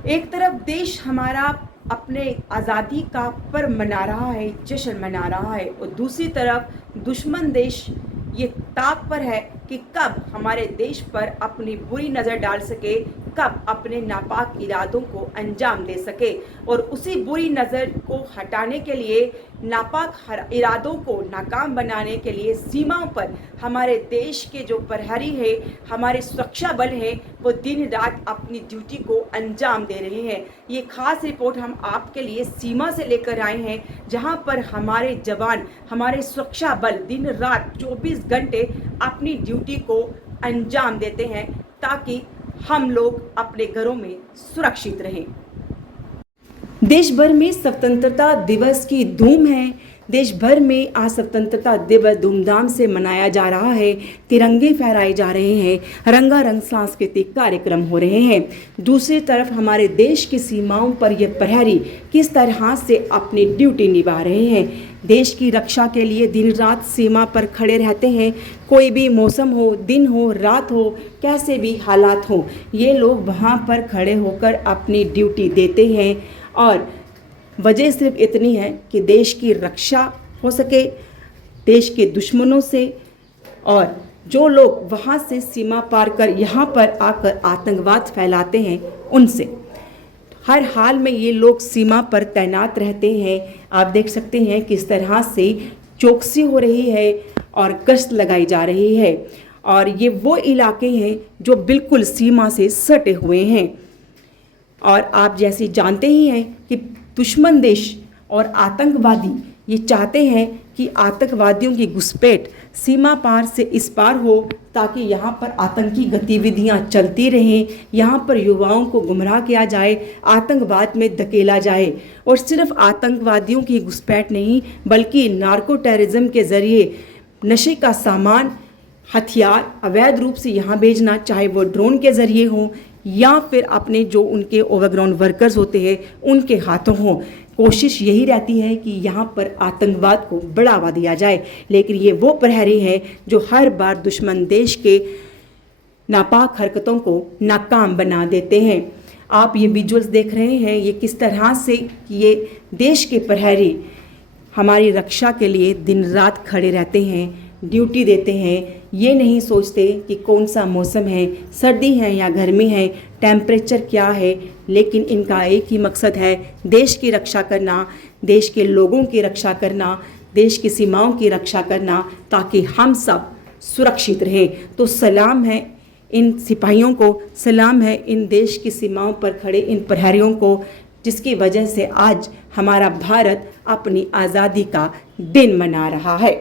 एक तरफ देश हमारा अपने आज़ादी का पर्व मना रहा है, जश्न मना रहा है, और दूसरी तरफ दुश्मन देश ये ताक पर है कि कब हमारे देश पर अपनी बुरी नज़र डाल सके, कब अपने नापाक इरादों को अंजाम दे सके। और उसी बुरी नज़र को हटाने के लिए, नापाक इरादों को नाकाम बनाने के लिए सीमाओं पर हमारे देश के जो प्रहरी है, हमारे सुरक्षा बल हैं, वो दिन रात अपनी ड्यूटी को अंजाम दे रहे हैं। ये खास रिपोर्ट हम आपके लिए सीमा से लेकर आए हैं, जहां पर हमारे जवान, हमारे सुरक्षा बल दिन रात 24 घंटे अपनी ड्यूटी को अंजाम देते हैं ताकि हम लोग अपने घरों में सुरक्षित रहें। देश भर में स्वतंत्रता दिवस की धूम है। देश भर में आज स्वतंत्रता दिवस धूमधाम से मनाया जा रहा है। तिरंगे फहराए जा रहे हैं, रंगारंग सांस्कृतिक कार्यक्रम हो रहे हैं। दूसरी तरफ हमारे देश की सीमाओं पर ये प्रहरी किस तरह से अपनी ड्यूटी निभा रहे हैं। देश की रक्षा के लिए दिन रात सीमा पर खड़े रहते हैं। कोई भी मौसम हो, दिन हो, रात हो, कैसे भी हालात हो, ये लोग वहाँ पर खड़े होकर अपनी ड्यूटी देते हैं। और वजह सिर्फ इतनी है कि देश की रक्षा हो सके देश के दुश्मनों से, और जो लोग वहाँ से सीमा पार कर यहाँ पर आकर आतंकवाद फैलाते हैं उनसे। हर हाल में ये लोग सीमा पर तैनात रहते हैं। आप देख सकते हैं किस तरह से चौकसी हो रही है और गश्त लगाई जा रही है। और ये वो इलाके हैं जो बिल्कुल सीमा से सटे हुए हैं। और आप जैसे जानते ही हैं कि दुश्मन देश और आतंकवादी ये चाहते हैं कि आतंकवादियों की घुसपैठ सीमा पार से इस पार हो, ताकि यहाँ पर आतंकी गतिविधियाँ चलती रहें, यहाँ पर युवाओं को गुमराह किया जाए, आतंकवाद में धकेला जाए। और सिर्फ आतंकवादियों की घुसपैठ नहीं, बल्कि नार्को टेररिज्म के ज़रिए नशे का सामान, हथियार अवैध रूप से यहाँ भेजना, चाहे वो ड्रोन के ज़रिए हो या फिर अपने जो उनके ओवरग्राउंड वर्कर्स होते हैं उनके हाथों हो। कोशिश यही रहती है कि यहाँ पर आतंकवाद को बढ़ावा दिया जाए। लेकिन ये वो प्रहरी हैं जो हर बार दुश्मन देश के नापाक हरकतों को नाकाम बना देते हैं। आप ये विजुअल्स देख रहे हैं, ये किस तरह से ये देश के प्रहरी हमारी रक्षा के लिए दिन रात खड़े रहते हैं, ड्यूटी देते हैं। ये नहीं सोचते कि कौन सा मौसम है, सर्दी है या गर्मी है, टेम्परेचर क्या है, लेकिन इनका एक ही मकसद है, देश की रक्षा करना, देश के लोगों की रक्षा करना, देश की सीमाओं की रक्षा करना, ताकि हम सब सुरक्षित रहें। तो सलाम है इन सिपाहियों को, सलाम है इन देश की सीमाओं पर खड़े इन प्रहरियों को, जिसकी वजह से आज हमारा भारत अपनी आज़ादी का दिन मना रहा है।